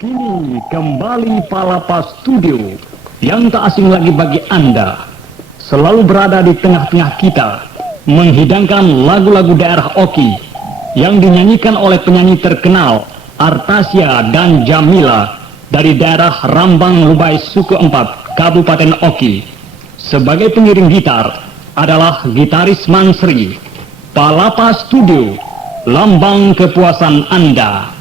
Kini kembali Palapa Studio yang tak asing lagi bagi Anda, selalu berada di tengah-tengah kita, menghidangkan lagu-lagu daerah Oki yang dinyanyikan oleh penyanyi terkenal Artasia dan Jamila dari daerah Rambang Lubai Suku 4, Kabupaten Oki. Sebagai pengiring gitar adalah gitaris Mansri. Palapa Studio, lambang kepuasan Anda.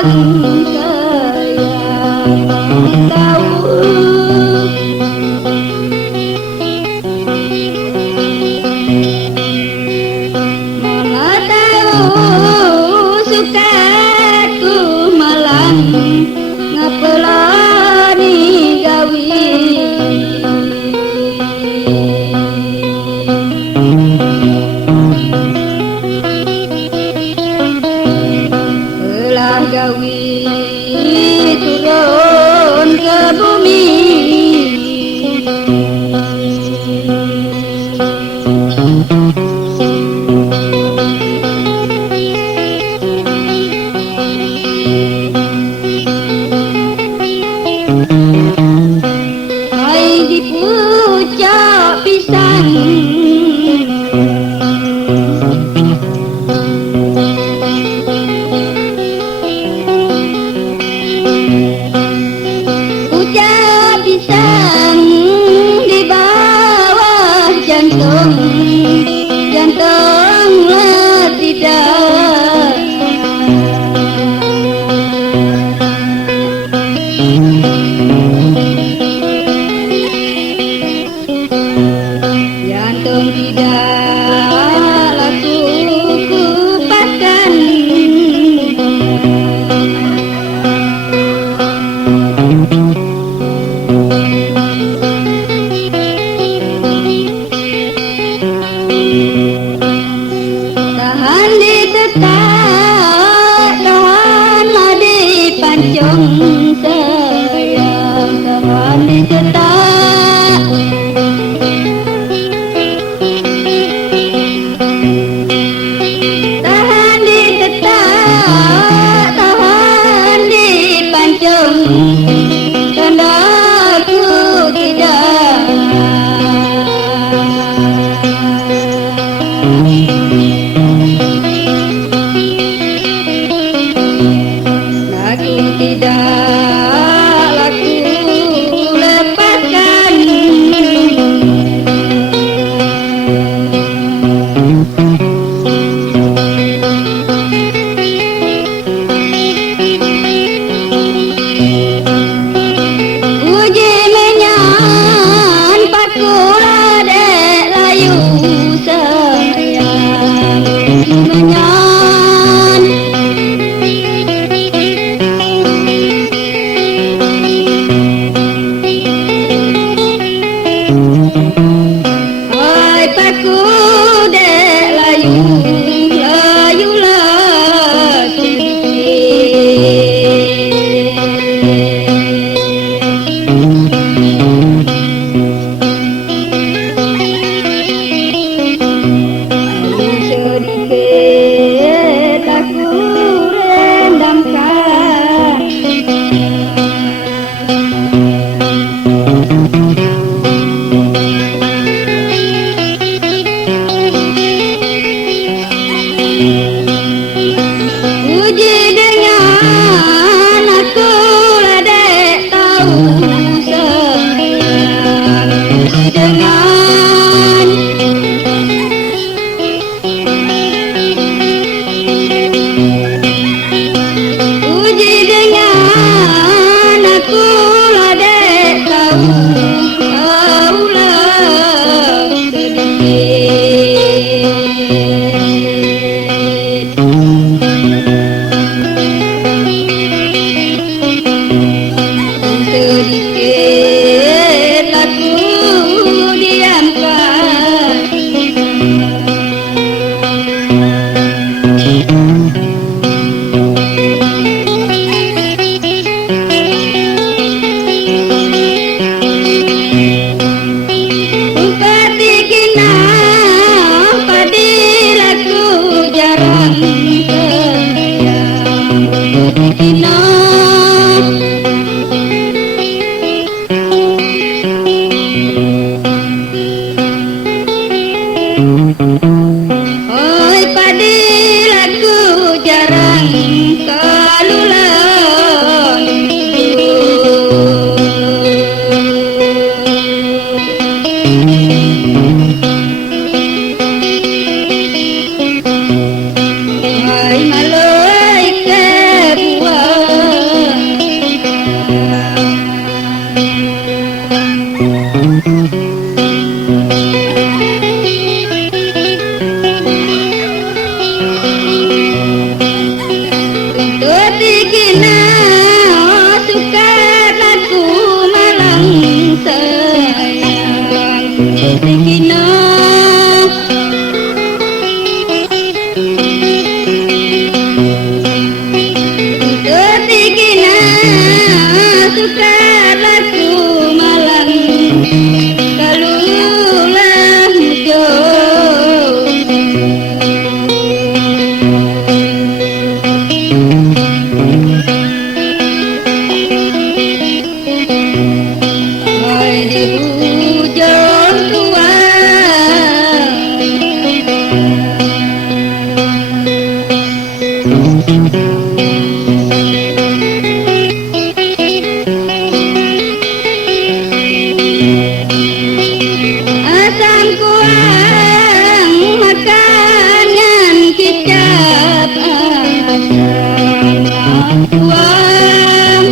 sayang tahu. Mana tahu sukaku malang ngapelani gawi. Belah gawi turun ke bumi. Hai di pucuk pisang pucuk pisang di bawah jantung jantunglah tidak. Jantung tidak laku kupakan. Tahan ditetak, tahanlah dipancung sayang, tahan ditetak. Tahan ditetak, tahan dipancung, kandaku tidak. Aku tidak laku lepaskan. Uji menyan pakula dek layu sayang. Menyan kena suka lagu malang sayang putih kena suka lagu malang kalulah muncul hai di hujan tua asam kurang makanan kicap asam kurang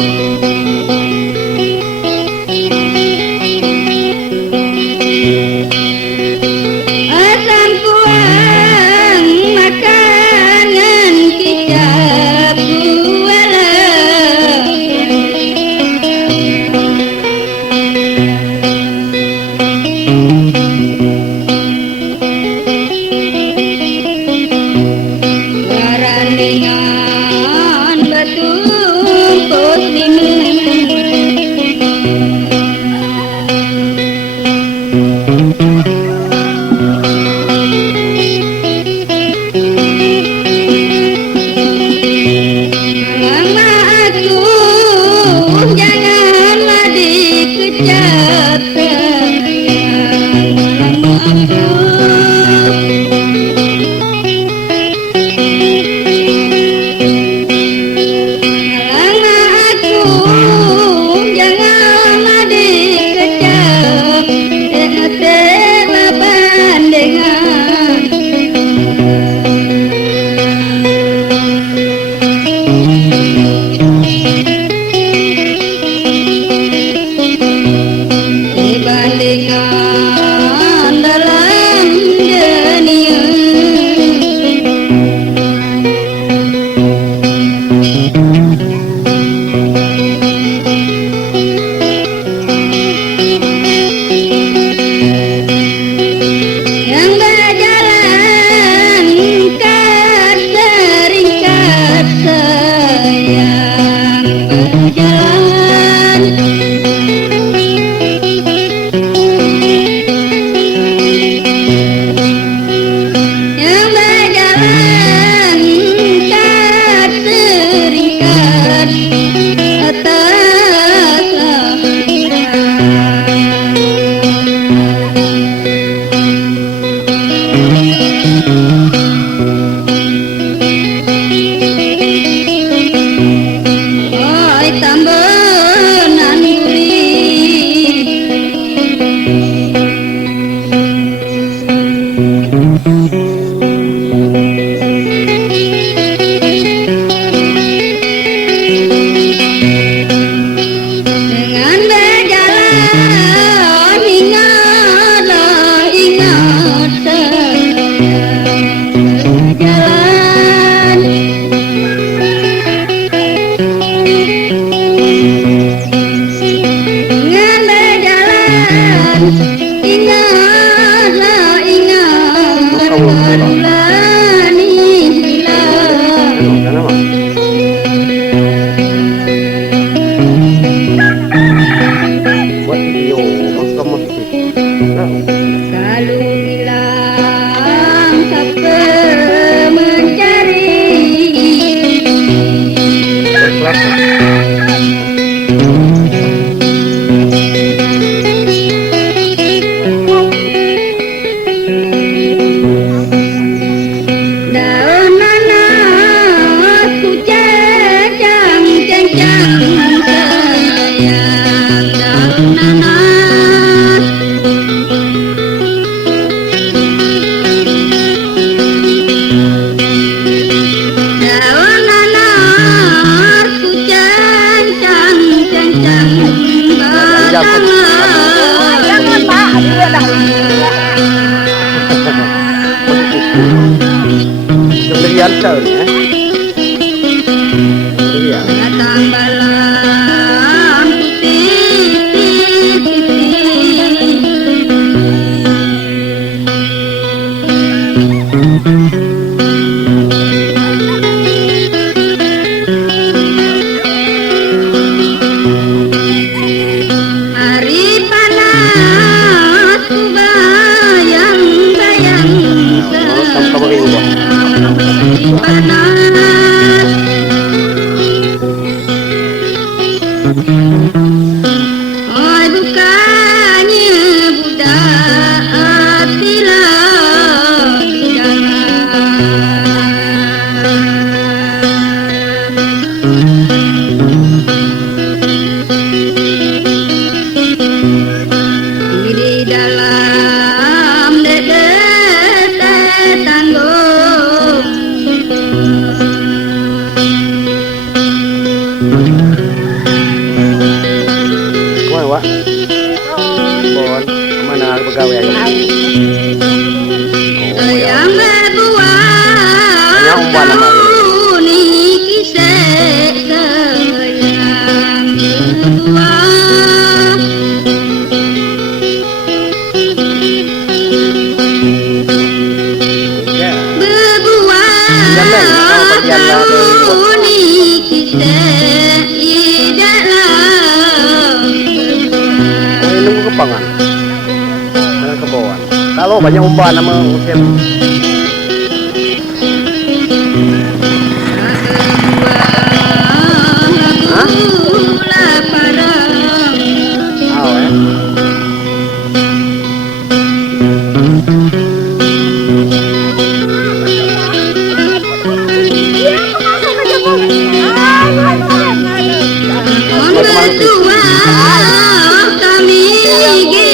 asam kurang makanan kicap kuala Warandingan batu poslimu Mama aku janganlah dikecap sayang Mama aku janganlah dikecap tengah-tengah pandangan dibandingkan dalam dunia yang berjalan kat seringkat sayang berjalan yang berjalan kat seringkat atas oi tambenan gurih dengan berjalan ingatlah ingat sayang berjalan dengan berjalan ingatlah ingat bulan hilang buat video mahkamah selalu bilang siapa mencari daun nanas ku cecang cecang sayang daun nanas daun nanas ku cecang cecang Jangan Pak, dia dah. Delian tahun ya. Delian. Kemana, Wak? Bon, kemana pegawai aja? Oh, ya. Yang berbuat Hanya umpan nama ini. niki sayang berbuat Ya. berbuat bagian lah dari niki dalam Oh, ini nunggu kepangan. Jangan ke bawah. Kalau banyak umpan nama musim. Hah? Gula parang Oh, ya. berdua kami di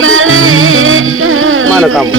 balik Mana kamu?